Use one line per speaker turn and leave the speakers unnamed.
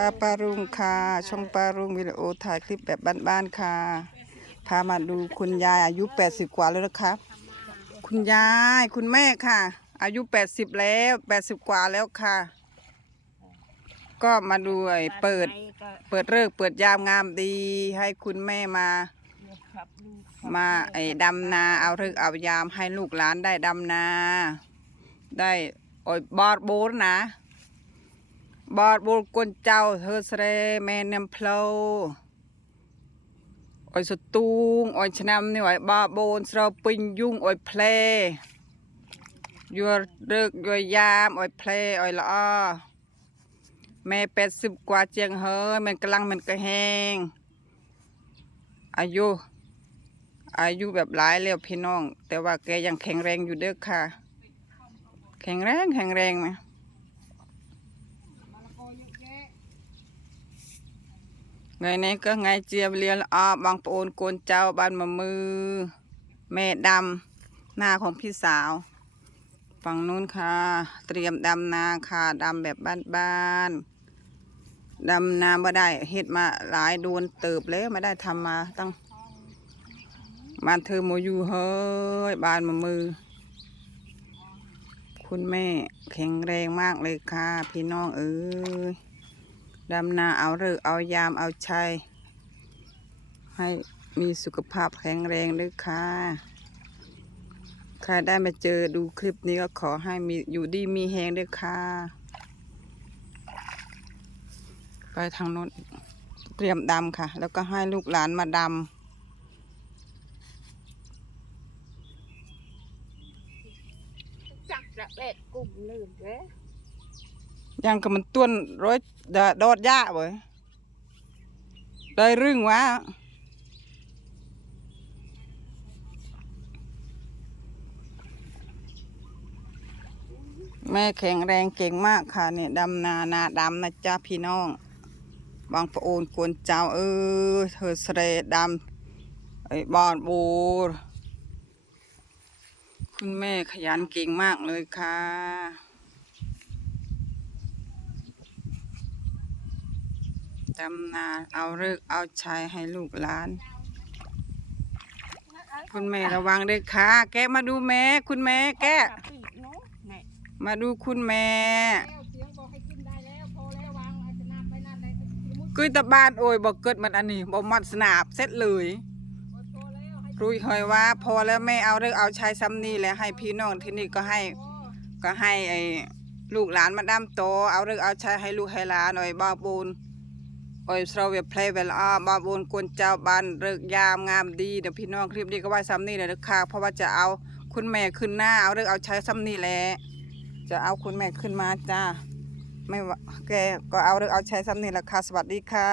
ค่ะปารุงค่ะ ช่องปารุงวิดีโอถ่ายคลิปแบบบ้านๆค่ะ พามาดูคุณยายอายุ 80 กว่าแล้วนะครับ คุณยายคุณแม่ค่ะ อายุ 80 แล้ว 80 กว่าแล้วค่ะ ก็มาดูไอ้เปิดเปิดเลิกเปิดยามงามดี ให้คุณแม่มา มาไอ้ดำนาเอาเลิกเอายามให้ลูกหลานได้ดำนา ได้โอ้ยบอดโบนนะ บอดโบนกวนเจ้าเธอเสรแม่นำเพลาโอ้ยสตูงอ้ยชะนำนี่อ้ยบอดโบนสระปิงยุ่งอ้ยเพลยัวเลิกยัวยามอ้ยเพลอ้ยละอ้อแม่แปดสิบกว่าเจียงเฮยมันกำลังมันก็แหงอายุ อายุแบบหลายแล้วพี่น้อง แต่ว่าแกยังแข็งแรงอยู่เด้อค่ะ แข็งแรงแข็งแรงไหม ไงนี่ก็ไงเจียบเลียนออบางปะโอนโกนเจ้าบ้านมะมือ แม่ดำหน้าของพี่สาว ฝั่งนู้นค่ะ เตรียมดำนาค่ะดำแบบบ้านๆดำนาบ่ได้เฮ็ดมาหลายโดนเติบแล้วไม่ได้ทำมาตั้งบ้านเธอโมอยู่เฮ้ยบ้านมะมือ คุณแม่แข็งแรงมากเลยค่ะ พี่น้องเอ้ย ดำนาเอาเลิกษ์เอายามเอาชัย ให้มีสุขภาพแข็งแรงด้วยค่ะ ใครได้มาเจอดูคลิปนี้ก็ขอให้มีอยู่ดีมีแหงด้วยค่ะ ไปทางโน้นเตรียมดำค่ะ แล้วก็ให้ลูกหลานมาดำ
จักระเบ็ดกลุ่มลืมเลย
ยังกับมันต้วนร้อยดดอดยะเว้ยได้เรื่องวะแม่แข็งแรงเก่งมากค่ะเนี่ยดำนานาดำนะจ๊ะพี่น้อง บางปะโอนกวนเจ้าเออเธอเสรดำไอ้บอนบูคุณแม่ขยันเก่งมากเลยค่ะ ดำนาเอาเลิกษ์เอาชัยให้ลูกหลาน คุณแม่ระวังด้วยค่ะ แกะมาดูแม่คุณแม่แกะ
ปีกเนาะเนี่ย
มาดูคุณแม่
แล้วเสียงบอกให้กินได้แล้วพอแล้ววางไอ้จะน้ำไปนั่นเลยมุด
กุยตะบ้านโอ้ยบอกเกิดมันอันนี้บอกมัดสนาบเสร็จเลย
พอแล้วให้
รุยหอยว่า พอแล้วแม่เอาเลิกษ์เอาชัยซ้ำนี่แหละให้พี่น้องที่นี่ก็ให้
พอ
ก็ให้ไอ้ลูกหลานมาดำโต เอาเลิกษ์เอาชัยให้ลูกให้หลานหน่อยบ้าบูน โอ้ยเราเวเพลเวลอาบ้าบูนกวนเจ้าบ้านเลิกยามงามดีเดี๋ยวพี่น้องคลิปนี้ก็ไว้ซ้ำนี่เลยนะคะเพราะว่าจะเอาคุณแม่ขึ้นหน้าเอาเลิกเอาใช้ซ้ำนี่แหละจะเอาคุณแม่ขึ้นมาจ้าไม่ว่าแกก็เอาเลิกเอาใช้ซ้ำนี่แหละค่ะสวัสดีค่ะ